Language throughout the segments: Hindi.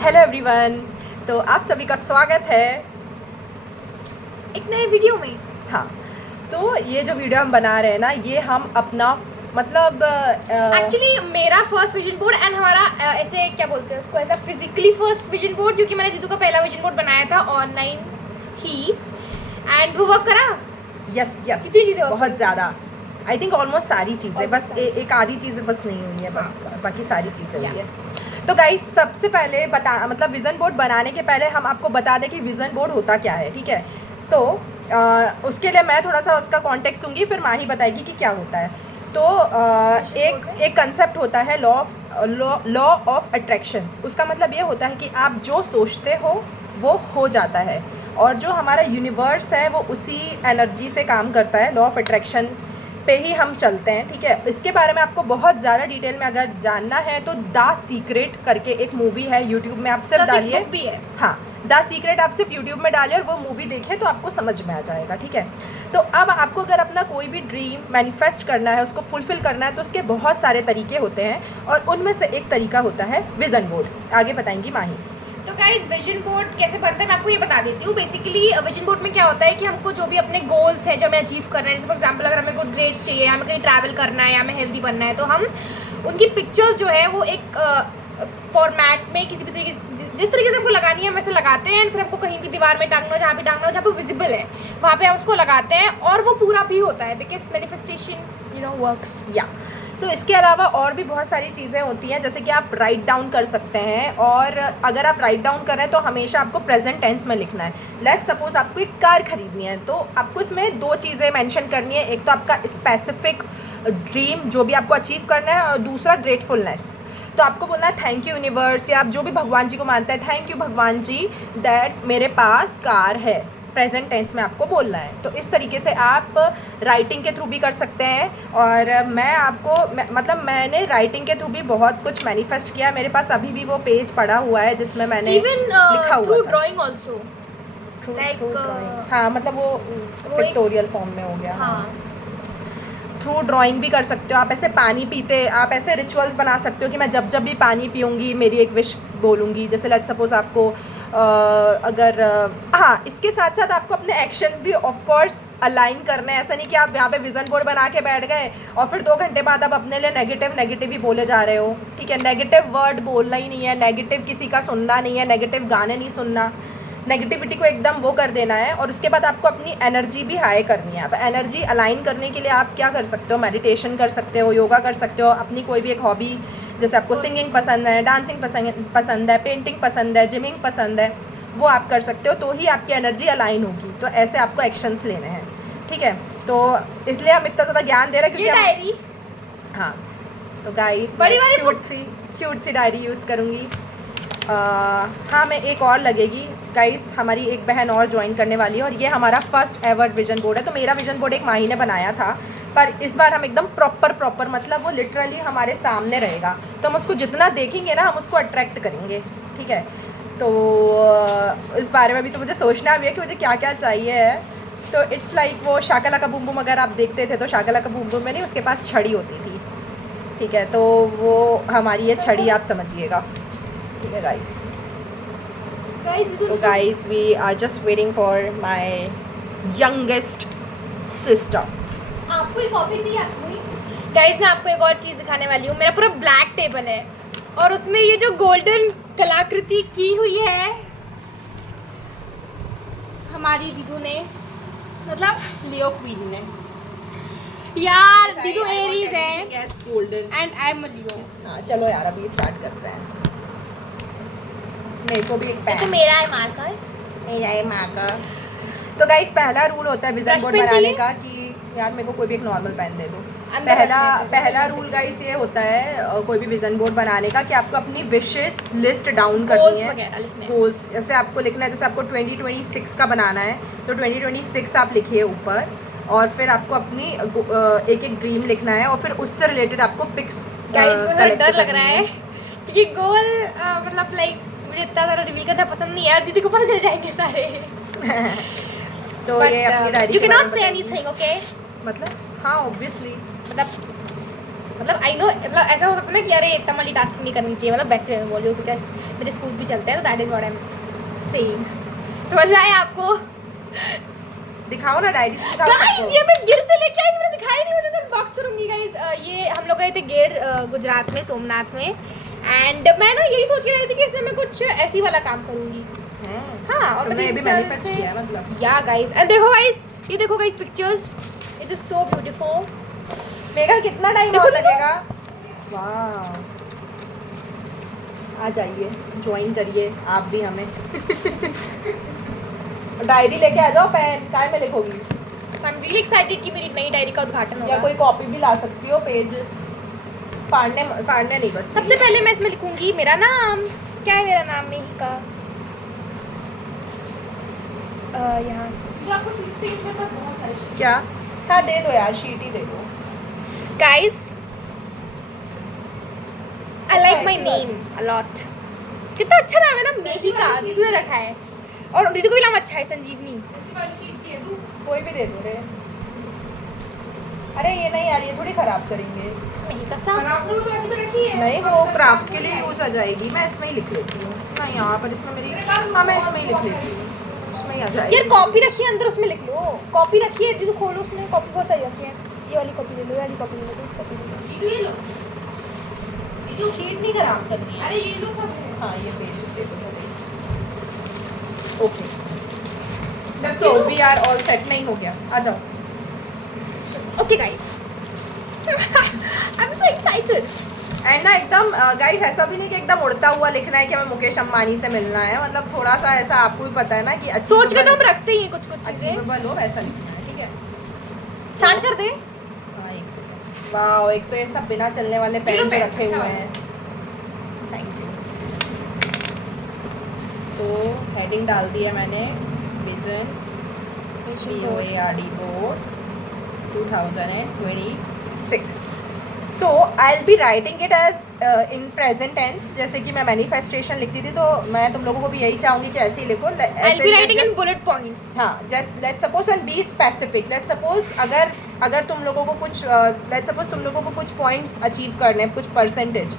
हेलो एवरीवन, तो आप सभी का स्वागत है एक नए वीडियो में। हाँ, तो ये जो वीडियो हम बना रहे हैं ना, ये हम अपना मतलब एक्चुअली मेरा फर्स्ट विजन बोर्ड एंड हमारा ऐसे क्या बोलते हैं उसको, ऐसा फिजिकली फर्स्ट विजन बोर्ड, क्योंकि मैंने दीदू का पहला विजन बोर्ड बनाया था ऑनलाइन ही एंड वो वर्क करा। यस कितनी चीज़ें बहुत ज़्यादा, आई थिंक ऑलमोस्ट सारी चीज़ें, बस एक आधी चीज़ें बस नहीं हुई है, बस बाकी सारी चीज़ें हुई है। तो गाइस सबसे पहले मतलब विज़न बोर्ड बनाने के पहले हम आपको बता दें कि विज़न बोर्ड होता क्या है, ठीक है। तो उसके लिए मैं थोड़ा सा उसका कॉन्टेक्स्ट दूंगी, फिर माही बताएगी कि क्या होता है। तो एक कंसेप्ट होता है लॉ ऑफ अट्रैक्शन। उसका मतलब ये होता है कि आप जो सोचते हो वो हो जाता है, और जो हमारा यूनिवर्स है वो उसी एनर्जी से काम करता है। लॉ ऑफ अट्रैक्शन पे ही हम चलते हैं, ठीक है। इसके बारे में आपको बहुत ज़्यादा डिटेल में अगर जानना है तो द सीक्रेट करके एक मूवी है, यूट्यूब में आप सिर्फ डालिए भी है। हाँ, द सीक्रेट आप सिर्फ यूट्यूब में डालिए और वो मूवी देखिए तो आपको समझ में आ जाएगा, ठीक है। तो अब आपको अगर अपना कोई भी ड्रीम मैनिफेस्ट करना है, उसको फुलफिल करना है, तो उसके बहुत सारे तरीके होते हैं और उनमें से एक तरीका होता है विजन बोर्ड। आगे बताएंगी माही। तो गाइस विजन बोर्ड कैसे बनता है मैं आपको ये बता देती हूँ। बेसिकली विजन बोर्ड में क्या होता है कि हमको जो भी अपने गोल्स हैं जो हमें अचीव करना है, जैसे फॉर एग्जांपल अगर हमें गुड ग्रेड्स चाहिए, हमें कहीं ट्रैवल करना है या हमें हेल्दी बनना है, तो हम उनकी पिक्चर्स जो है वो एक फॉर्मेट में किसी भी तरीके से जिस तरीके से हमको लगानी है वैसे लगाते हैं। फिर हमको कहीं भी दीवार में टांगना हो, जहाँ भी टांगना हो, जहाँ पे विजिबल है वहाँ पे हम उसको लगाते हैं और वो पूरा भी होता है, बिकॉज मैनिफेस्टेशन वर्क्स। या तो इसके अलावा और भी बहुत सारी चीज़ें होती हैं, जैसे कि आप राइट डाउन कर सकते हैं, और अगर आप राइट डाउन कर रहे हैं तो हमेशा आपको प्रेजेंट टेंस में लिखना है। लेट्स सपोज आपको एक कार खरीदनी है, तो आपको इसमें दो चीज़ें मेंशन करनी है। एक तो आपका स्पेसिफिक ड्रीम जो भी आपको अचीव करना है, और दूसरा ग्रेटफुलनेस। तो आपको बोलना है थैंक यू यूनिवर्स, या आप जो भी भगवान जी को मानते हैं, थैंक यू भगवान जी दैट मेरे पास कार है। प्रेजेंट टेंस में आपको बोलना है। तो इस तरीके से आप राइटिंग के थ्रू भी कर सकते हैं, और मैं आपको मतलब मैंने राइटिंग के थ्रू भी बहुत कुछ मैनिफेस्ट किया। मेरे पास अभी भी वो पेज पड़ा हुआ है जिसमें मैंने लिखा हुआ था। ड्राइंग आल्सो हाँ, मतलब वो पिक्टोरियल फॉर्म में हो गया। हाँ, थ्रू ड्राइंग भी कर सकते हो आप। ऐसे पानी पीते आप ऐसे रिचुअल्स बना सकते हो कि मैं जब जब भी पानी पीऊँगी मेरी एक विश बोलूँगी। जैसे लेट्स सपोज आपको अगर हाँ, इसके साथ साथ आपको अपने एक्शंस भी ऑफ कोर्स अलाइन करने हैं। ऐसा नहीं कि आप यहाँ पे विजन बोर्ड बना के बैठ गए और फिर 2 घंटे बाद आप अपने लिए नेगेटिव ही बोले जा रहे हो, ठीक है। नेगेटिव वर्ड बोलना ही नहीं है, नेगेटिव किसी का सुनना नहीं है, नेगेटिव गाने नहीं सुनना, नेगेटिविटी को एकदम वो कर देना है। और उसके बाद आपको अपनी एनर्जी भी हाई करनी है। आप एनर्जी अलाइन करने के लिए आप क्या कर सकते हो, मेडिटेशन कर सकते हो, योगा कर सकते हो, अपनी कोई भी एक हॉबी, जैसे आपको सिंगिंग पसंद है, डांसिंग पसंद है, पेंटिंग पसंद है, जिमिंग पसंद है, वो आप कर सकते हो, तो ही आपकी एनर्जी अलाइन होगी। तो ऐसे आपको एक्शंस लेने हैं, ठीक है। तो इसलिए हम इतना ज़्यादा ज्ञान दे रहे हैं क्योंकि डायरी हाँ, तो गाइस बड़ी वाली क्यूट सी डायरी यूज़ करूँगी। हाँ, मैं एक और लगेगी गाइस, हमारी एक बहन और ज्वाइन करने वाली है, और ये हमारा फर्स्ट एवर विजन बोर्ड है। तो मेरा विजन बोर्ड एक माही ने बनाया था, पर इस बार हम एकदम प्रॉपर मतलब वो लिटरली हमारे सामने रहेगा, तो हम उसको जितना देखेंगे ना हम उसको अट्रैक्ट करेंगे, ठीक है। तो इस बारे में भी तो मुझे सोचना भी है कि मुझे क्या क्या चाहिए है। तो इट्स लाइक वो शाका लाका बूम बूम अगर आप देखते थे तो शाका लाका बूम बूम में नहीं, उसके पास छड़ी होती थी, ठीक है। तो वो हमारी ये छड़ी आप समझिएगा, ठीक है गाइस। तो guys we are just waiting for my youngest sister. आपको एक कॉपी चाहिए? आपको गाइस मैं आपको एक और चीज़ दिखाने वाली हूँ। मेरा पूरा ब्लैक टेबल है और उसमें ये जो गोल्डन कलाकृति की हुई है हमारी दीदू ने, मतलब लियो क्वीन ने। यार दीदू एरीज है golden and I am Leo. हाँ चलो यार अभी स्टार्ट करते हैं। मेरे को भी एक पेन, तो मेरा है मार्कर, मेरा है मार्कर। तो गाइस पहला रूल होता है विजन बोर्ड बनाने का कि यार मेरे को कोई भी एक नॉर्मल पेन दे दो। पहला रूल गाइस ये होता है कोई भी विजन बोर्ड बनाने का कि आपको अपनी विशेस लिस्ट डाउन करनी है, गोल्स जैसे आपको लिखना है। जैसे आपको 2026 का बनाना है तो 2026 आप लिखिए ऊपर, और फिर आपको अपनी एक एक ड्रीम लिखना है, और फिर उससे रिलेटेड आपको पिक्स। गाइस डर लग रहा है क्योंकि गोल मतलब लाइक मुझे इतना ज़्यादा रिवील करना पसंद नहीं है, दीदी को पता चल जाएंगे सारे। तो ये अपनी diary you can not say anything, okay? मतलब हाँ ऑब्वियसली, मतलब मतलब आई नो, मतलब ऐसा हो सकता है ना कि अरे इतना मल्टीटास्किंग नहीं करनी चाहिए, मतलब वैसे मैं बोल रही हूँ बिकॉज मेरे स्कूल भी चलते हैं, तो that is what I am saying. समझ में आया आपको? दिखाओ ना डायरी दिखाओ गाइस सबको। ये मैं गिर से लेके आई थी, मैंने दिखाई नहीं, मुझे तो अनबॉक्स करूंगी गाइस। ये हम लोग गए थे गिर गुजरात में, सोमनाथ में, एंड मैं ना यही सोच के रही थी कि इसमें मैं कुछ ऐसी वाला काम करूंगी। हाँ, और तुमने ये भी तीन चार मैनिफेस्ट से- किया है मतलब। या गाइस, एंड देखो गाइस, ये देखो guys pictures, it is so beautiful. Megha कितना टाइम देखो, और देखो। लगेगा? वाह, आ जाइए ज्वाइन करिए आप भी हमें। डायरी लेके आ जाओ, पेन काय में लिखोगी? आई एम रियली एक्साइटेड कि मेरी नई डायरी का उद्घाटन होगा। या कोई कॉपी भी ला सकती हो, पेजेस फाड़ने नहीं बस। सबसे पहले मैं इसमें लिखूंगी मेरा नाम। क्या है मेरा नाम? मेहिका। यहाँ से आपको शीट से इसमें तो बहुत सारी शीट। क्या? हाँ दे दो यार, शीट ही दे दो। गाइस, आई लाइक माई ऐसी नेम अ लॉट। कितना अच्छा नाम है ना, मेहिका। दीदी ने रखा है, और दीदी को भी नाम अच्छा है, संजीवनी। ऐसी वाली शीट दे दूं? कोई भी दे दो रे। अरे ये नहीं यार, ये थोड़ी खराब करेंगे। मेहिका सा खराब तो ऐसे में रखी है। नहीं, वो क्राफ्ट के लिए यूज आ जाएगी। मैं इसमें ही लिख लेती हूँ ना, यहाँ पर इसमें मेरी। हाँ मैं इसमें ही लिख लेती हूँ, इसमें ही आ जाएगी। यार कॉपी रखी है अंदर, उसमें लिख लो। कॉपी रखी है दीदी, खोलो, उसमें कॉपी बहुत सारी रखी है। ये वाली कॉपी ले लो, ये वाली कॉपी ले लो, कॉपी ले लो। दीदी ये लो, दीदी शीट नहीं खराब करनी है। अरे ये लो सब है। हाँ ये पेज दे दो। Okay, so we are all set. नहीं हो गया, आ जाओ। Okay guys, I am so excited. And ना एकदम गाइस, ऐसा भी नहीं कि एकदम उड़ता हुआ लिखना है कि हमें मुकेश अंबानी से मिलना है। मतलब थोड़ा सा ऐसा, आपको भी पता है ना कि सोच के तो हम रखते ही हैं कुछ कुछ चीजें। अचीवेबल हो वैसा लिखना है, ठीक है? स्टार्ट कर दे। हाँ एक सेकंड। वाह, एक तो ये सब बिना चलने वाले पेन जो पेन, रखे अच्छा हुए हैं। Thank you. तो हेडिंग डाल दी है मैंने, vision BOARD board 2026। So I will be writing it as in present tense. जैसे कि मैं मैनिफेस्टेशन लिखती थी, तो मैं तुम लोगों को भी यही चाहूँगी कि ऐसे ही लिखो। I will be writing in bullet points. हाँ, just let's suppose and be specific. Let's suppose अगर तुम लोगों को कुछ लेट्स सपोज तुम लोगों को कुछ पॉइंट्स अचीव करने हैं, कुछ परसेंटेज,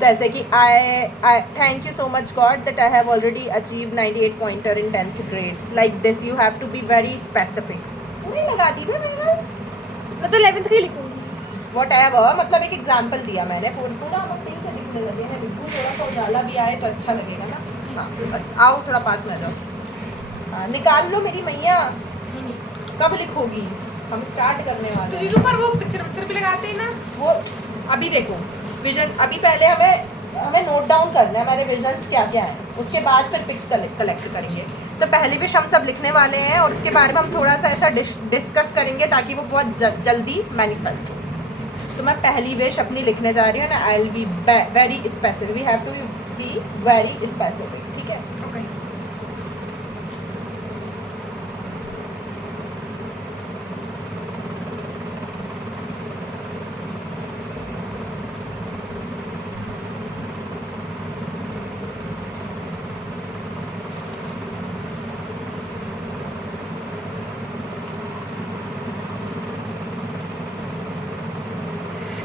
तो ऐसे कि I thank you so much god that I have already achieve 98 pointer in 10th grade. Like this you have to be very specific. नहीं लगा दी मैंने, मैं तो 11th की लिखूंगी। वट मतलब एक एग्जाम्पल दिया मैंने। पूरा हम पिंक दिखने लगे हैं, बिल्कुल थोड़ा सा उजाला भी आए तो अच्छा लगेगा ना। हाँ बस आओ, थोड़ा पास में आ जाओ। हाँ निकाल लो मेरी मैया। कब लिखोगी? हम स्टार्ट करने वाले तो हैं। दीदी पर वो पिक्चर भी लगाते हैं ना वो अभी देखो विजन, अभी पहले हमें नोट डाउन करना है हमारे विजन्स क्या क्या है, उसके बाद फिर पिक्स कलेक्ट करेंगे। तो पहली विश हम सब लिखने वाले हैं और उसके बारे में हम थोड़ा सा ऐसा डिस्कस करेंगे ताकि वो बहुत जल्दी मैनिफेस्ट हो। तो मैं पहली विश अपनी लिखने जा रही हूँ ना, I will be very specific. We have to be very specific, ठीक है? ओके।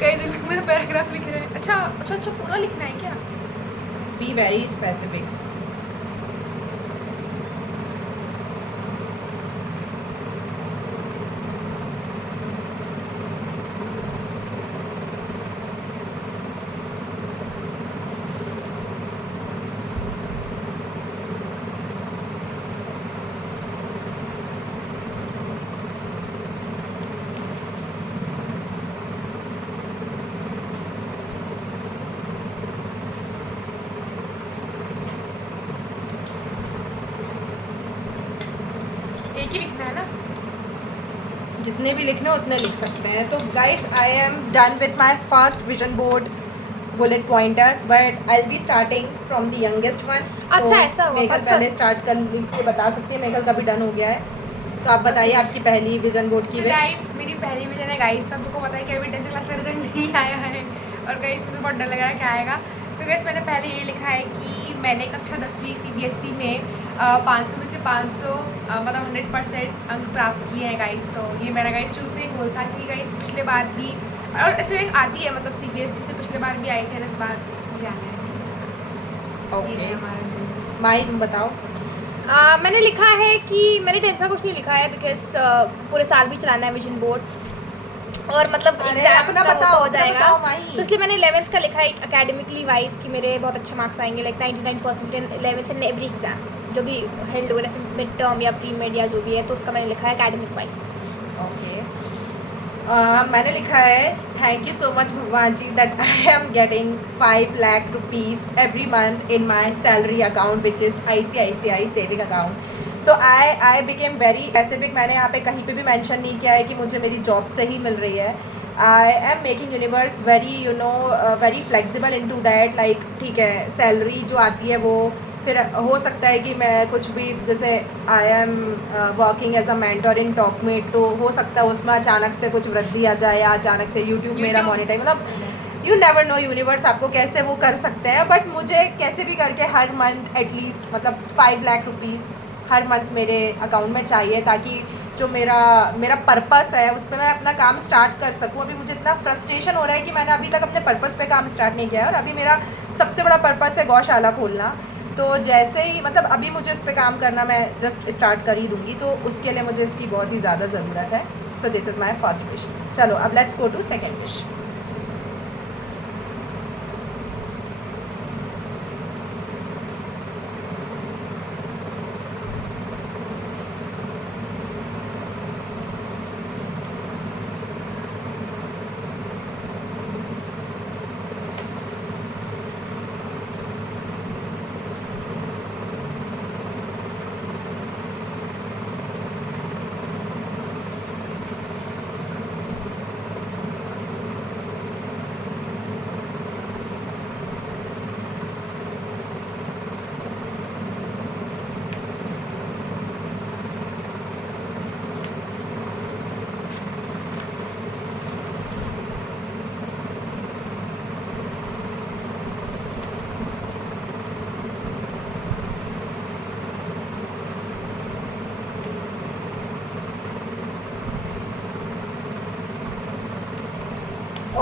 कई दिन मेरा पैराग्राफ लिख रहे हैं। अच्छा अच्छा अच्छा, पूरा लिखना है क्या? B very specific. एक ही लिखना है ना? जितने भी लिखने हैं उतने लिख सकते हैं। तो guys I am done with my first vision board bullet pointer, but I will be starting from the youngest one. अच्छा, ऐसा हुआ, मेघल first पहले first। स्टार्ट कर के बता सकती है। मेघल का भी डन हो गया है, तो आप बताइए आपकी पहली विजन बोर्ड की तो विश। गाइस मेरी पहली विजन है गाइस, तो आपको पता है कि अभी 10th क्लास का रिजल्ट नहीं आया है और गाइस मुझे बहुत डर लग रहा है क्या आएगा। तो गाइस मैंने पहले ये लिखा है कि मैंने कक्षा 10वीं CBSE में 500 में से 500 मतलब 100% अंक प्राप्त किए हैं गाइस। तो ये मेरा गाइस शुरू से ही गोल था, क्योंकि गाइस पिछले बार भी और ऐसे एक आती है मतलब CBSE से पिछले बार भी आए थे, इस बार जाना है। ये ओके है हमारा ड्रीम। माई तुम बताओ। मैंने लिखा है कि मैंने 10th का कुछ नहीं लिखा है बिकॉज पूरे साल भी चलाना है विजन बोर्ड, और मतलब अरे एग्जाम अपना का वो तो बताओ, हो अपना जाएगा। बताओ माही। तो इसलिए मैंने 11th का लिखा है एकेडमिकली वाइज कि मेरे बहुत अच्छे मार्क्स आएंगे, like 99% in 11th in every exam जो भी हेल्ड हुए, जैसे मिड टर्म या प्री मेड या जो भी है, तो उसका मैंने लिखा है एकेडमिक वाइज। ओके मैंने लिखा है थैंक यू सो मच भगवान जी that I am getting 5 lakh rupees every month in my salary account which is ICICI saving account. So I became very specific. मैंने यहाँ पे कहीं पे भी मेंशन नहीं किया है कि मुझे मेरी जॉब से ही मिल रही है। I am making universe very very flexible in to that, like ठीक है सैलरी जो आती है वो फिर हो सकता है कि मैं कुछ भी जैसे I am working as a mentor in Talkmate, तो हो सकता है उसमें अचानक से कुछ वृद्धि आ जाए या अचानक से यूट्यूब मेरा मॉनिटाइज, मतलब यू नेवर नो यूनिवर्स आपको कैसे वो कर सकते हैं। बट मुझे कैसे भी करके हर मंथ एटलीस्ट मतलब 5 लाख रुपीज़ हर मंथ मेरे अकाउंट में चाहिए, ताकि जो मेरा पर्पस है उस पर मैं अपना काम स्टार्ट कर सकूं। अभी मुझे इतना फ्रस्ट्रेशन हो रहा है कि मैंने अभी तक अपने पर्पस पे काम स्टार्ट नहीं किया है, और अभी मेरा सबसे बड़ा पर्पस है गौशाला खोलना। तो जैसे ही मतलब अभी मुझे उस पर काम करना, मैं जस्ट स्टार्ट कर ही दूँगी, तो उसके लिए मुझे इसकी बहुत ही ज़्यादा ज़रूरत है। So this is my first wish. चलो अब let's go to second wish.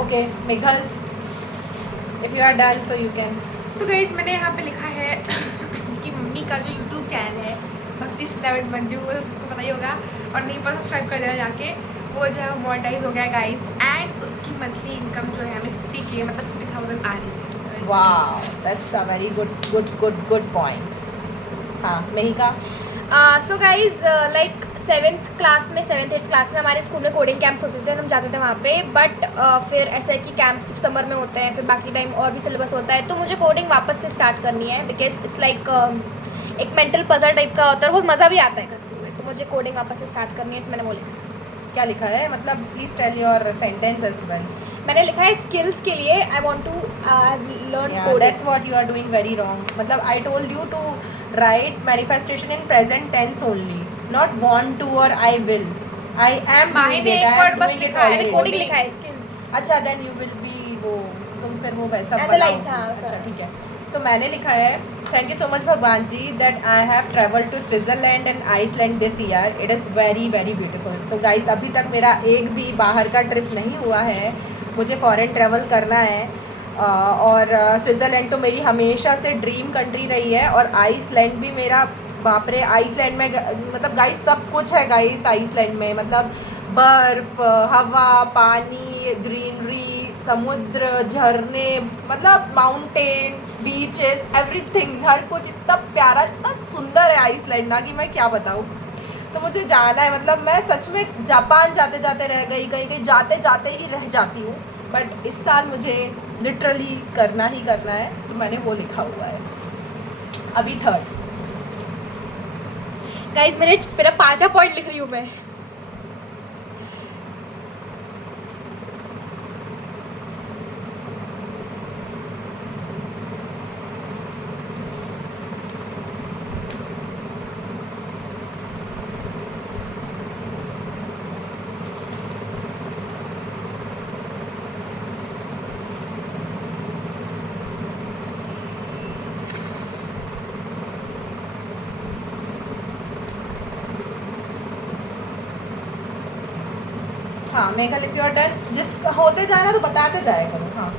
Okay Meghal, if you are done so you can. तो गाइस मैंने यहाँ पे लिखा है कि मम्मी का जो यूट्यूब चैनल है भक्ति सिलावत मंजू, वो सबको पता ही होगा, और नहीं पर सब्सक्राइब कर देना जाके, वो जो है मोनेटाइज हो गया गाइस, एंड उसकी मंथली इनकम जो है हमें 50K मतलब 50,000 आ रही है। वाह that's a very good point. हाँ Mehika. So guys like 7th class में 7th 8th क्लास में हमारे स्कूल में कोडिंग कैंप्स होते थे, हम जाते थे वहाँ पे, बट फिर ऐसा है कि कैंप्स सिर्फ समर में होते हैं, फिर बाकी टाइम और भी सिलेबस होता है। तो मुझे कोडिंग वापस से स्टार्ट करनी है बिकॉज इट्स लाइक एक मेंटल पजल टाइप का होता है, बहुत मज़ा भी आता है करते हुए, तो मुझे कोडिंग वापस से स्टार्ट करनी है, इसमें मैंने वो लिखा है। क्या लिखा है मतलब please tell your sentence as well. मैंने लिखा है स्किल्स के लिए I want to learn Yeah, coding. that's what you are doing very wrong. मतलब I told you to write manifestation in present tense only, not want to or I will. I am Mahi doing ने it. एक I वर्ड am बस doing it लिखा है, already. कोडिंग लिखा है स्किल्स। अच्छा then you will be वो तुम फिर वो वैसा Analyze, बनाओगी। हाँ, अच्छा sorry. ठीक है। तो मैंने लिखा है थैंक यू सो मच भगवान जी that I have travel to Switzerland and Iceland this year. It is very very beautiful. तो गाइस अभी तक मेरा एक भी बाहर का ट्रिप नहीं हुआ है, मुझे फॉरेन ट्रैवल करना है। और स्विट्ज़रलैंड तो मेरी हमेशा से ड्रीम कंट्री रही है, और आइसलैंड भी मेरा, बाप रे आइसलैंड में मतलब गाइस सब कुछ है गाइस आइसलैंड में, मतलब बर्फ़, हवा, पानी, ग्रीनरी, समुद्र, झरने, मतलब माउंटेन, बीचेस, एवरीथिंग, हर कुछ इतना प्यारा इतना सुंदर है आइसलैंड ना कि मैं क्या बताऊँ। तो मुझे जाना है, मतलब मैं सच में जापान जाते जाते रह गई, कहीं कहीं जाते जाते ही रह जाती हूँ, बट इस साल मुझे लिटरली करना ही करना है, तो मैंने वो लिखा हुआ है। अभी थर्ड गाइज मेरा 5वां पॉइंट लिख रही हूँ मैं। हाँ Meghal if you are done, जिस होते जाए ना तो बताते जाए करो। हाँ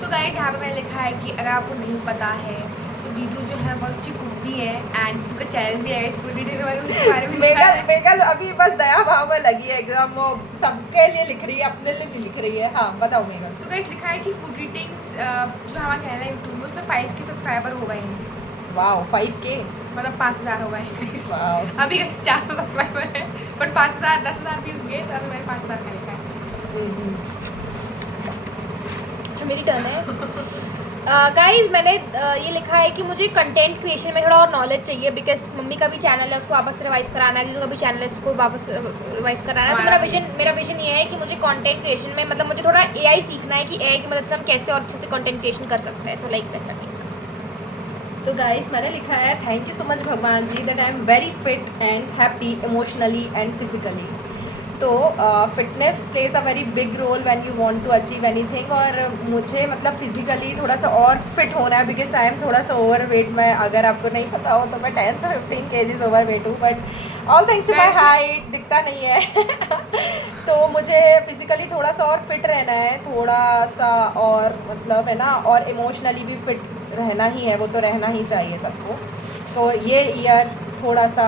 तो गाइस यहाँ पे मैंने लिखा है कि अगर आपको नहीं पता है तो दीदू जो है बहुत अच्छी कुक भी है एंड उनका चैनल भी है इस फूड वीडियो के बारे में लिखा मेघल है। मेघल अभी बस दया भाव में लगी है एकदम, वो सबके लिए लिख रही है, अपने लिए नहीं लिख रही है। हाँ बताओ मेघल। तो गाइस लिखा है कि फूड रीटिंग्स जो हमारा चैनल है यूट्यूब में उसमें 5K सब्सक्राइबर हो गए हैं, वाओ 5K, मतलब 5000 हो गए हैं। वाओ। अभी गाइस 400 सब्सक्राइबर है बट 5000 10,000 भी होंगे तो अभी मैंने 5000 का लिखा है। अच्छा मेरी टर्न है। गाइस मैंने ये लिखा है कि मुझे कंटेंट क्रिएशन में थोड़ा और नॉलेज चाहिए बिकॉज मम्मी का भी चैनल है उसको वापस से रिवाइव कराना है, दीदू का भी चैनल है उसको वापस रिवाइव कराना है। तो मेरा विजन ये है कि मुझे कंटेंट क्रिएशन में मतलब मुझे थोड़ा AI सीखना है कि AI की मदद से हम कैसे और अच्छे से कंटेंट क्रिएशन कर सकते हैं, सो लाइक वैसा नहीं। तो गाइस मैंने लिखा है थैंक यू सो मच भगवान जी that I am very fit and happy emotionally and physically. तो fitness plays a very big role when you want to achieve anything, और मुझे मतलब फिजिकली थोड़ा सा और फिट होना है बिकॉज आई एम थोड़ा सा ओवर वेट। मैं अगर आपको नहीं पता हो तो मैं 10 से 15 kgs ओवर वेट हूँ, but all thanks to my height दिखता नहीं है। तो मुझे फिजिकली थोड़ा सा और फिट रहना है, थोड़ा सा और मतलब है ना, और इमोशनली भी फिट रहना ही है, वो तो रहना ही चाहिए सबको। तो ये ईयर थोड़ा सा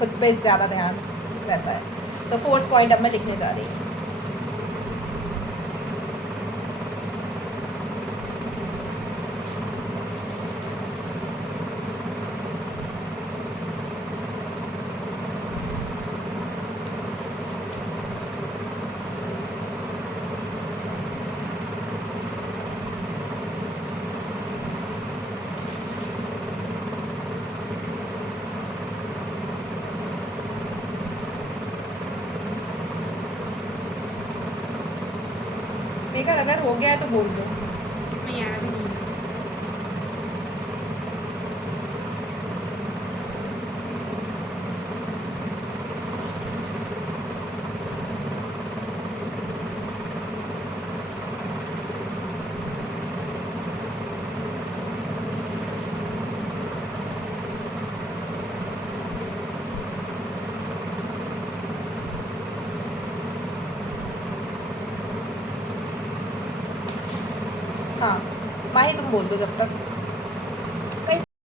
खुद पे ज़्यादा ध्यान वैसा है। तो 4th पॉइंट अब मैं लिखने जा रही हूँ। देखा अगर हो गया है तो बोल दो। नहीं यार अभी नहीं। हाँ माही तुम बोल दो जब तक।